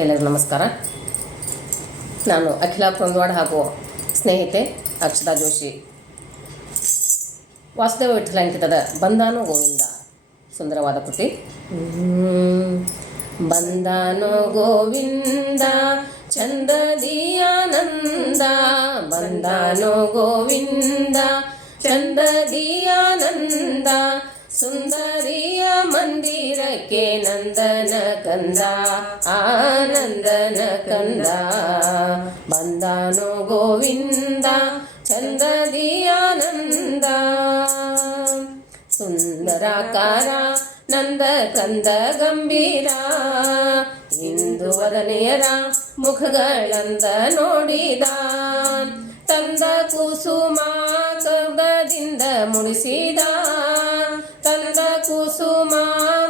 ಎಲ್ಲರಿಗೂ ನಮಸ್ಕಾರ. ನಾನು ಅಖಿಲ ಕುಂದವಾಡ ಹಾಗೂ ಸ್ನೇಹಿತೆ ಅಕ್ಷತಾ ಜೋಶಿ. ವಾಸುದೇವ ವಿಠಲ ಅಂಕಿತದ ಬಂದಾನೋ ಗೋವಿಂದ ಸುಂದರವಾದ ಕೃತಿ. ಬಂದಾನೋ ಗೋವಿಂದ ಚಂದದಿಯಾನಂದ, ಬಂದಾನೋ ಗೋವಿಂದ ಚಂದದಿಯಾನಂದ, ಸುಂದರಿಯ ಮಂದಿರಕ್ಕೆ ನಂದನ ಕಂದ, ಆನಂದನ ಕಂದ. ಬಂದಾನೋ ಗೋವಿಂದ ಚಂದದಿಯಾನಂದ, ಸುಂದರಾಕಾರ ನಂದ ಕಂದ ಗಂಭೀರ, ಇಂದು ವದನೆಯರ ಮುಖಗಳಂದ ನೋಡಿದ, ತಂದ ಕುಸುಮ ಕರ್ಗದಿಂದ ಮುಡಿಸಿದ, ತಂದ ಕುಸುಮ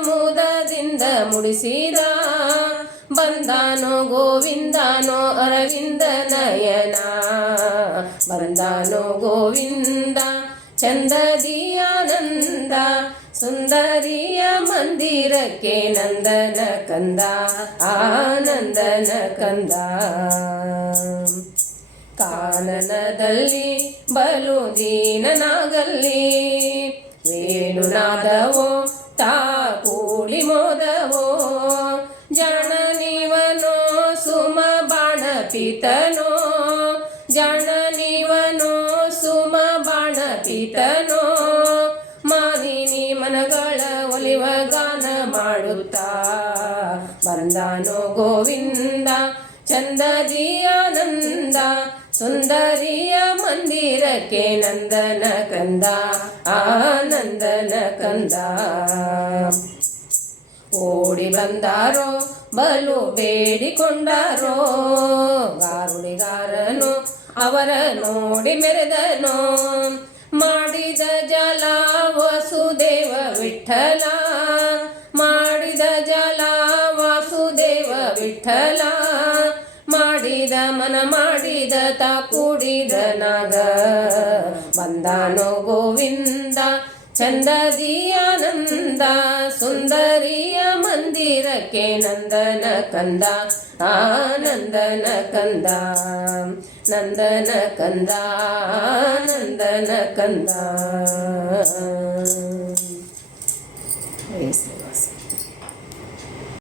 ಮುದದಿಂದ ಮುಡಿಸಿದ. ಬಂದಾನೋ ಗೋವಿಂದನೋ ಅರವಿಂದ ನಯನ, ಬಂದಾನೋ ಗೋವಿಂದ ಚಂದದಿಯಾನಂದ, ಸುಂದರಿಯ ಮಂದಿರಕ್ಕೆ ನಂದನ ಕಂದ, ಆನಂದನ ಕಂದ. ಕಾನನದಲ್ಲಿ ಬಲು ದೀನನಾಗಲ್ಲಿ, ವೇಣುನಾದವೋ ತಾ ಕೂಡಿ ಮೋದವೋ, ಜಾಣನಿವನೋ ಸುಮ ಬಾಣ ಪಿತನೋ, ಜಾಣನಿವನೋ ಸುಮ ಬಾಣ ಪಿತನೋ, ಮಾನಿನಿ ಮನಗಳ ಒಲಿವ ಗಾನ ಮಾಡುತ್ತಾ. ಬಂದಾನೋ ಗೋವಿಂದ ಚಂದದಿಯಾನಂದ, ಸುಂದರಿಯ ಮಂದಿರಕ್ಕೆ ನಂದನ ಕಂದ, ಆನಂದನ ಕಂದ. ಓಡಿ ಬಂದಾರೋ ಬಲು ಬೇಡಿಕೊಂಡಾರೋ, ಗಾರುಡಿಗಾರನು ಅವರ ನೋಡಿ ಮೆರೆದನೋ, ಮಾಡಿದ ಜಲ ವಾಸುದೇವ ವಿಠಲ, ಮಾಡಿದ ಜಲ ವಾಸುದೇವ ವಿಠಲ, ಮಾಡಿದ ಮನ ಮಾಡಿದ ತಾ ಕೂಡಿದ ನಾಗ. ಬಂದಾನೋ ಗೋವಿಂದ ಚಂದದಿಯಾನಂದ, ಸುಂದರಿಯ ಮಂದಿರಕ್ಕೆ ನಂದನ ಕಂದ, ಆನಂದನ ಕಂದ, ನಂದನ ಕಂದ, ನಂದನ ಕಂದ.